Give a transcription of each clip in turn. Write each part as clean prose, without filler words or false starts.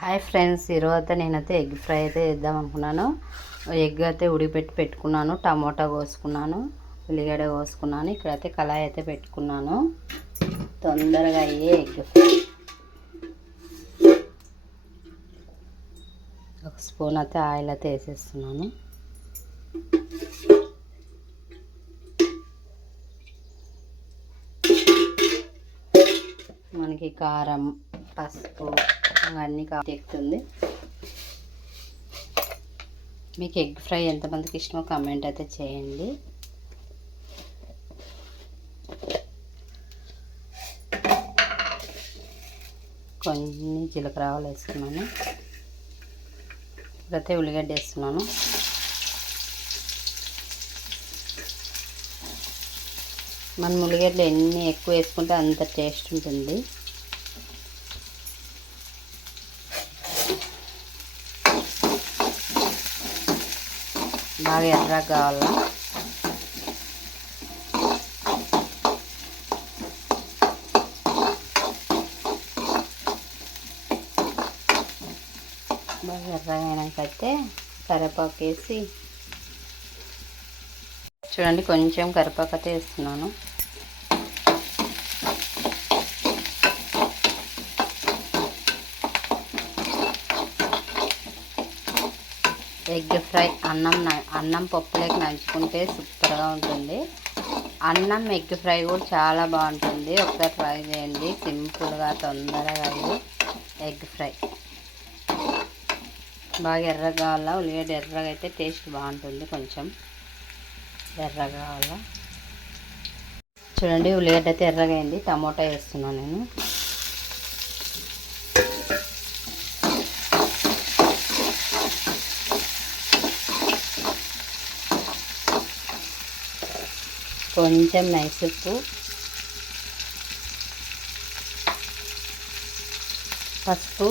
Hi friends, ఈరోజు నేనైతే egg fry అయితే చేద్దాం అనుకున్నాను. ఎగ్ అయితే ఉడిపెట్టి పెట్టుకున్నాను, టమోటా కోసుకున్నాను, ఉల్లిగడ్డ కోసుకున్నాను. ఇక్కడైతే కళాయి అయితే పెట్టుకున్నాను. తొందరగా అయ్యే ఎగ్ ఫ్రై. ఒక స్పూన్ అయితే ఆయిల్ అయితే వేసేస్తున్నాను. మనకి కారం, పసుపు అన్నీ ఎక్కుతుంది. మీకు ఎగ్ ఫ్రై ఎంతమందికి ఇష్టమో కామెంట్ అయితే చేయండి. కొన్ని జీలకర్ర ఆవాలు వేసుకున్నాను. ఇప్పుడైతే ఉల్లిగడ్డ వేస్తున్నాను. మనం ఉల్లిగడ్డలు ఎన్ని ఎక్కువ వేసుకుంటే అంత టేస్ట్ ఉంటుంది. బాగా ఎర్రగా కావాలా. బాగా ఎర్రగా అయినాకైతే కరివేపాకు వేసి చూడండి, కొంచెం కరివేపాకు అయితే వేస్తున్నాను. ఎగ్ ఫ్రై అన్నం పప్పులోకి నంచుకుంటే సూపర్గా ఉంటుంది. అన్నం ఎగ్ ఫ్రై కూడా చాలా బాగుంటుంది. ఒకసారి ట్రై చేయండి. సింపుల్గా తొందరగా అయ్యి ఎగ్ ఫ్రై. బాగా ఎర్రగా కావాలా. ఉల్లిగడ్డ ఎర్రగా అయితే టేస్ట్ బాగుంటుంది. కొంచెం ఎర్రగా కావాలా. చూడండి, ఉల్లిగడ్డ అయితే ఎర్రగా అయింది. టమోటా వేస్తున్నాను నేను. కొంచెం నైస్ ఉప్పు, పసుపు,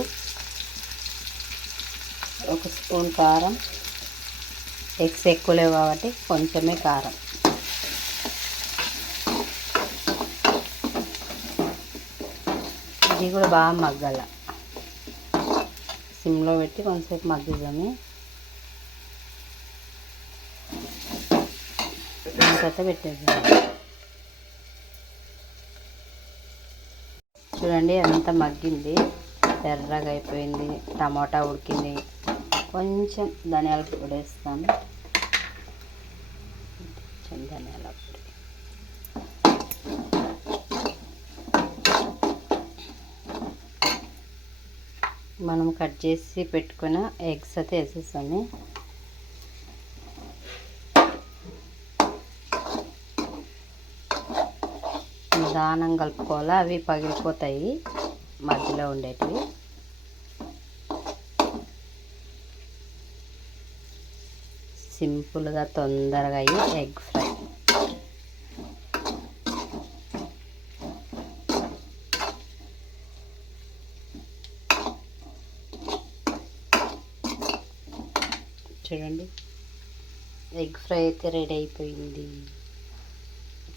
ఒక స్పూన్ కారం. ఎగ్స్ ఎక్కువ లేవు కాబట్టి కొంచెమే కారం. ఇది కూడా బాగా మగ్గాల. సిమ్లో పెట్టి కొంచెంసేపు మగ్గిద్దాము. అయితే పెట్టేద్దాం. చూడండి, అంత మగ్గింది, ఎర్రగా అయిపోయింది. టమాటా ఉడికింది. కొంచెం ధనియాల పొడి వేస్తాను. కొంచెం ధనియాల పొడి. మనం కట్ చేసి పెట్టుకున్న ఎగ్స్ అయితే వేసేసాము. నిదానం కలుపుకోవాలి, అవి పగిలిపోతాయి మధ్యలో ఉండేటివి. సింపుల్గా తొందరగా అయ్యి ఎగ్ ఫ్రై. చూడండి, ఎగ్ ఫ్రై అయితే రెడీ అయిపోయింది.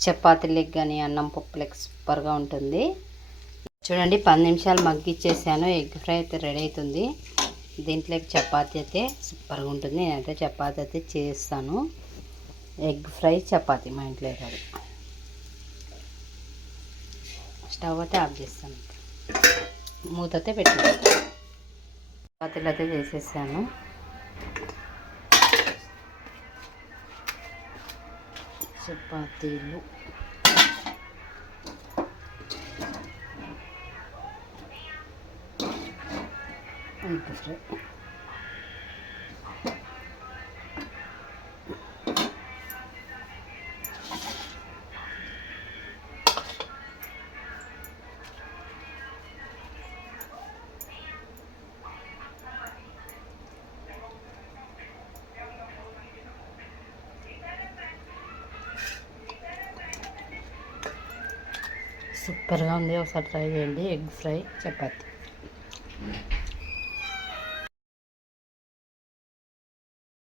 చపాతీలకు కానీ అన్నం పప్పులకు సూపర్గా ఉంటుంది. చూడండి, 10 నిమిషాలు మగ్గిచ్చేసాను. ఎగ్ ఫ్రై అయితే రెడీ అవుతుంది. దీంట్లోకి చపాతీ అయితే సూపర్గా ఉంటుంది. నేనైతే చపాతీ అయితే చేస్తాను. ఎగ్ ఫ్రై చపాతీ మా ఇంట్లో అది. స్టవ్ అయితే ఆఫ్ చేస్తాను. మూత అయితే పెట్టాను. చపాతీలు అయితే చేసేసాను. చపాతీలు ఎగ్ ఫ్రై. సూపర్గా ఉంది. ఒకసారి ట్రై చేయండి. Egg fry chapati.